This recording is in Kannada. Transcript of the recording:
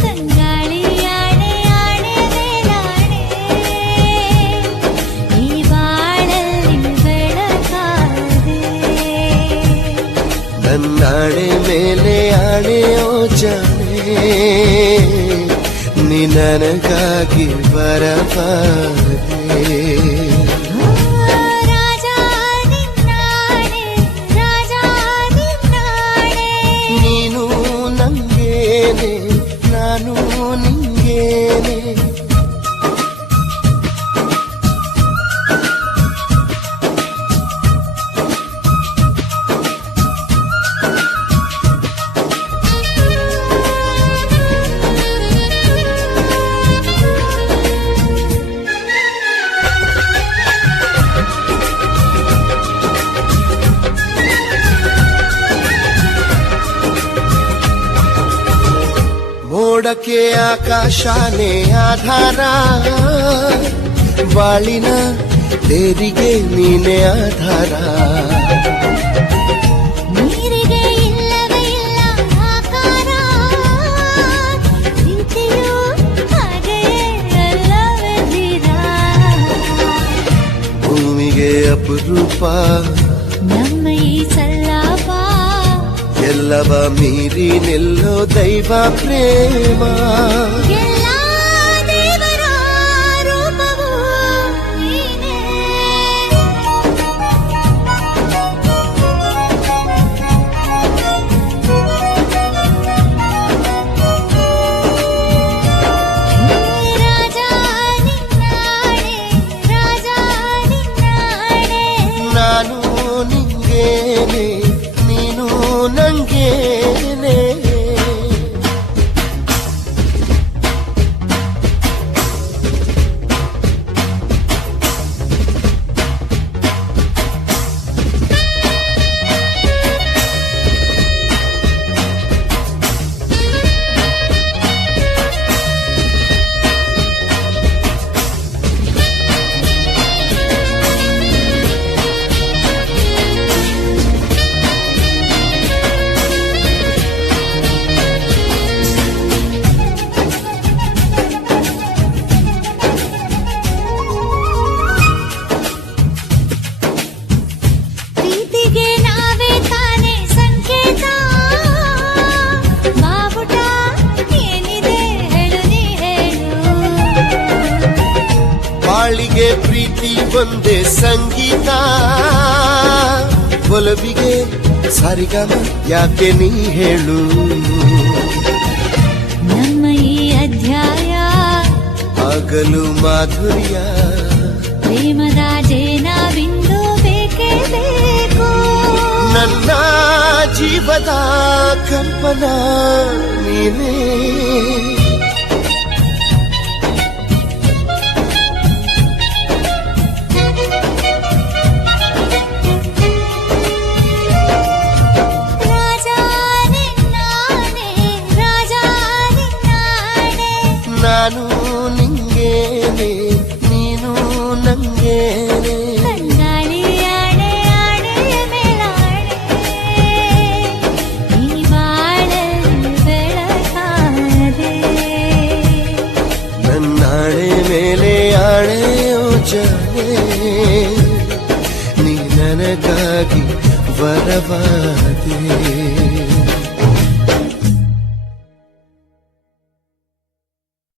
ತಂಗಾಳಿ ಆಣೆ ಆಣೆ ಮೇಲಾಣೆ ಈ ಬಾಳಲ್ಲಿ ಬೆಳಕಾದೆ ನನ್ನಾಣೆ ಮೇಲೆ ಆಣೆಯೋ ಜಾಣೆ ನೀ ನನಗಾಗಿ ಬರಬಾರದೆ ನೀನು ನಂಗೇನೆ ನಾನು ನಿಂಗೇನೆ ಮೋಡಕ್ಕೆ ಆಕಾಶನೇ ಆಧಾರ ಬಾಳಿನ ತೇರಿಗೆ ನೀನೆ ಆಧಾರ ನೀರಿಗೆ ಇಲ್ಲವೇ ಇಲ್ಲ ಆಕಾರ ಪ್ರೀತಿಯು ಹಾಗೆ ಅಲ್ಲವೇ ಧೀರ ಭೂಮಿಗೆ ಅಪರೂಪ ನಮ್ಮ ಈ ಸಲ್ಲಾಪ ಎಲ್ಲವ ಮೀರಿ ನಿಲ್ಲೋ ದೈವ ಪ್ರೇಮ ಎಲ್ಲ ದೇವರ ರೂಪವು ನೀನೇ ರಾಜ ನಿನ್ನಾಣೆ ರಾಜ ನಿನ್ನಾಣೆ ನಾನು ನಿಂಗೇನೆ ನೀನು ನಂಗೇನೆ ಪ್ರೀತಿಗೆ ನಾವೇ ತಾನೇ ಸಂಕೇತ ಬಾವುಟ ಏನಿದೆ ಹೇಳು ನೀ ಹೇಳು ಬಾಳಿಗೆ ಪ್ರೀತಿ ಒಂದೇ ಸಂಗೀತ ಒಲವಿಗೆ ಸರಿಗಮ ಯಾಕೆ ನೀ ಹೇಳು ನಮ್ಮ ಈ ಅಧ್ಯಾಯ ಆಗಲು ಮಾಧುರ್ಯ ಪ್ರೇಮದ ಜೇನ ಬಿಂದು ಬೇಕೇ ಬೇಕು ನನ್ನ ಜೀವದ ಕಲ್ಪನಾ ನೀನೇ ರಾಜ ನಿನ್ನಾಣೆ ರಾಜ ನಿನ್ನಾಣೆ ನಾನು ನಿಂಗೇನೆ ನೀನು ನಂಗೇನೆ ತಂಗಾಳಿ ಆಣೆ ಆಣೆ ಮೇಲಾಣೆ ಈ ಬಾಳಲ್ಲಿ ಬೆಳಕಾದೆ ನನ್ನಾಣೆ ಮೇಲೆ ಆಣೆಯೋ ಜಾಣೆ ನೀ ನನಗಾಗಿ ವರವಾದೆ